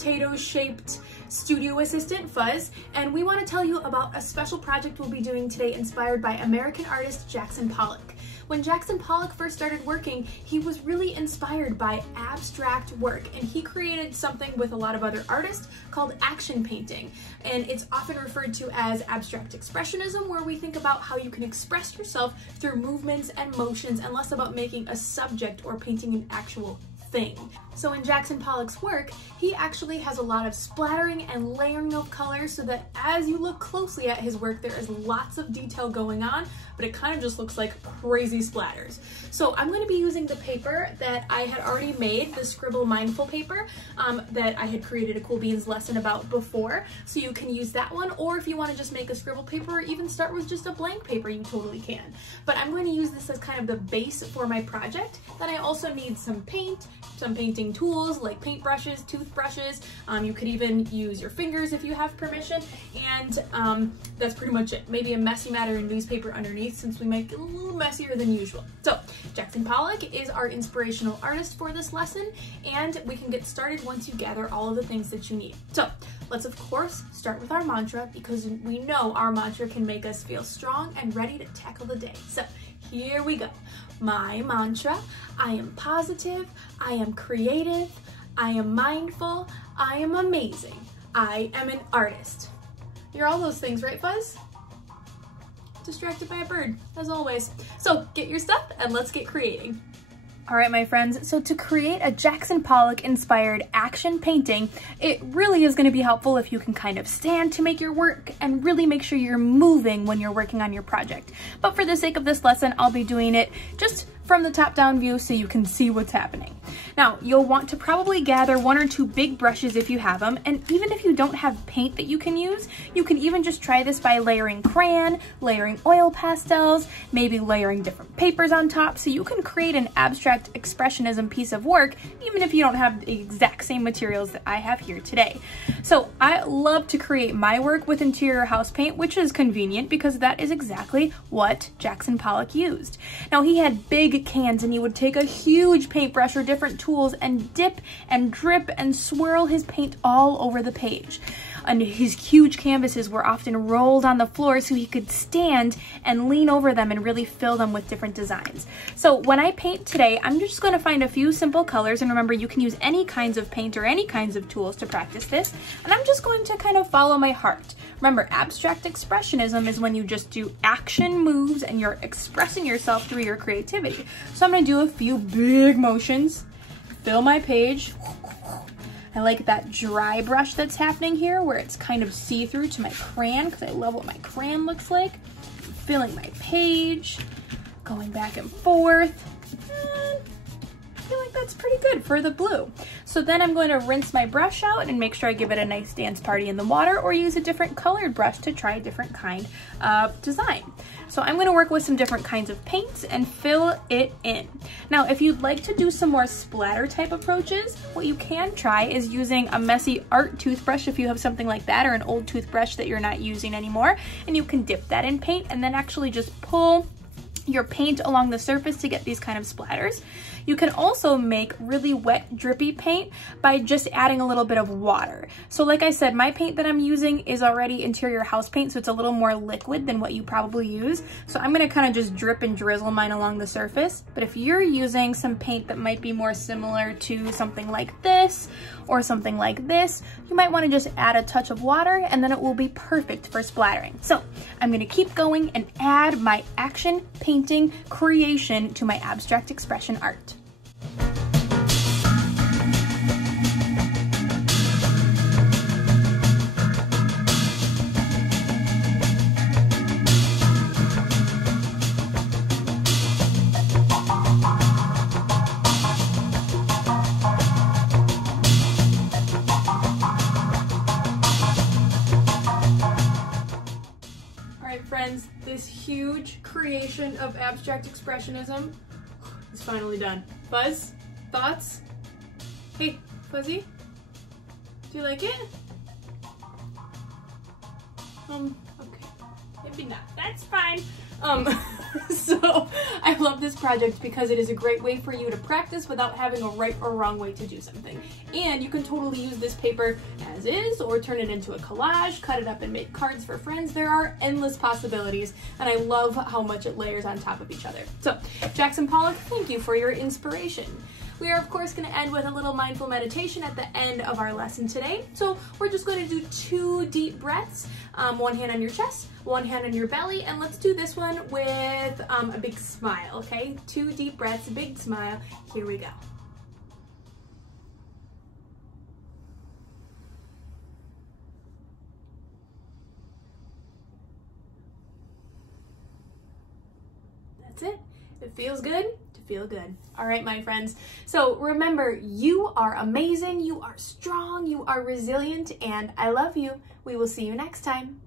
potato-shaped studio assistant, Fuzz, and we want to tell you about a special project we'll be doing today inspired by American artist Jackson Pollock. When Jackson Pollock first started working, he was really inspired by abstract work, and he created something with a lot of other artists called action painting. And it's often referred to as abstract expressionism, where we think about how you can express yourself through movements and motions and less about making a subject or painting an actual thing. So in Jackson Pollock's work, he actually has a lot of splattering and layering of colors so that as you look closely at his work, there is lots of detail going on, but it kind of just looks like crazy splatters. So I'm going to be using the paper that I had already made, the Scribble Mindful paper that I had created a Cool Beans lesson about before. So you can use that one, or if you want to just make a scribble paper or even start with just a blank paper, you totally can. But I'm going to use this as kind of the base for my project. Then I also need some paint, some painting tools like paintbrushes, toothbrushes. You could even use your fingers if you have permission, and that's pretty much it. Maybe a messy matter and newspaper underneath, since we make it a little messier than usual. So Jackson Pollock is our inspirational artist for this lesson, and we can get started once you gather all of the things that you need. So let's of course start with our mantra, because we know our mantra can make us feel strong and ready to tackle the day. So here we go. My mantra: I am positive, I am creative, I am mindful, I am amazing, I am an artist. You're all those things, right, Fuzz? Distracted by a bird, as always. So get your stuff and let's get creating. All right, my friends, so to create a Jackson Pollock inspired action painting, it really is going to be helpful if you can kind of stand to make your work and really make sure you're moving when you're working on your project. But for the sake of this lesson, I'll be doing it just from the top-down view so you can see what's happening. Now, you'll want to probably gather 1 or 2 big brushes if you have them, and even if you don't have paint that you can use, you can even just try this by layering crayon, layering oil pastels, maybe layering different papers on top, so you can create an abstract expressionism piece of work even if you don't have the exact same materials that I have here today. So I love to create my work with interior house paint, which is convenient because that is exactly what Jackson Pollock used. Now, he had big cans, and he would take a huge paintbrush or different tools and dip and drip and swirl his paint all over the page. And his huge canvases were often rolled on the floor so he could stand and lean over them and really fill them with different designs. So when I paint today, I'm just going to find a few simple colors, and remember, you can use any kinds of paint or any kinds of tools to practice this, and I'm just going to kind of follow my heart. Remember, abstract expressionism is when you just do action moves and you're expressing yourself through your creativity. So I'm going to do a few big motions, fill my page. I like that dry brush that's happening here, where it's kind of see-through to my crayon, because I love what my crayon looks like. Filling my page, going back and forth. I feel like that's pretty good for the blue. So then I'm going to rinse my brush out and make sure I give it a nice dance party in the water, or use a different colored brush to try a different kind of design. So I'm going to work with some different kinds of paints and fill it in. Now, if you'd like to do some more splatter type approaches, what you can try is using a messy art toothbrush if you have something like that, or an old toothbrush that you're not using anymore, and you can dip that in paint and then actually just pull your paint along the surface to get these kind of splatters. You can also make really wet, drippy paint by just adding a little bit of water. So like I said, my paint that I'm using is already interior house paint, so it's a little more liquid than what you probably use. So I'm gonna kind of just drip and drizzle mine along the surface. But if you're using some paint that might be more similar to something like this or something like this, you might want to just add a touch of water, and then it will be perfect for splattering. So I'm gonna keep going and add my action painting creation to my abstract expression art. Friends, this huge creation of abstract expressionism is finally done. Buzz, thoughts? Hey, Fuzzy, do you like it? Okay, maybe not. That's fine. So I love this this project because it is a great way for you to practice without having a right or wrong way to do something. And you can totally use this paper as is, or turn it into a collage, cut it up and make cards for friends. There are endless possibilities, and I love how much it layers on top of each other. So, Jackson Pollock, thank you for your inspiration. We are, of course, going to end with a little mindful meditation at the end of our lesson today. So we're just going to do 2 deep breaths, one hand on your chest, one hand on your belly, and let's do this one with a big smile, okay? 2 deep breaths, a big smile. Here we go. That's it. It feels good to feel good. All right, my friends. So remember, you are amazing, you are strong, you are resilient, and I love you. We will see you next time.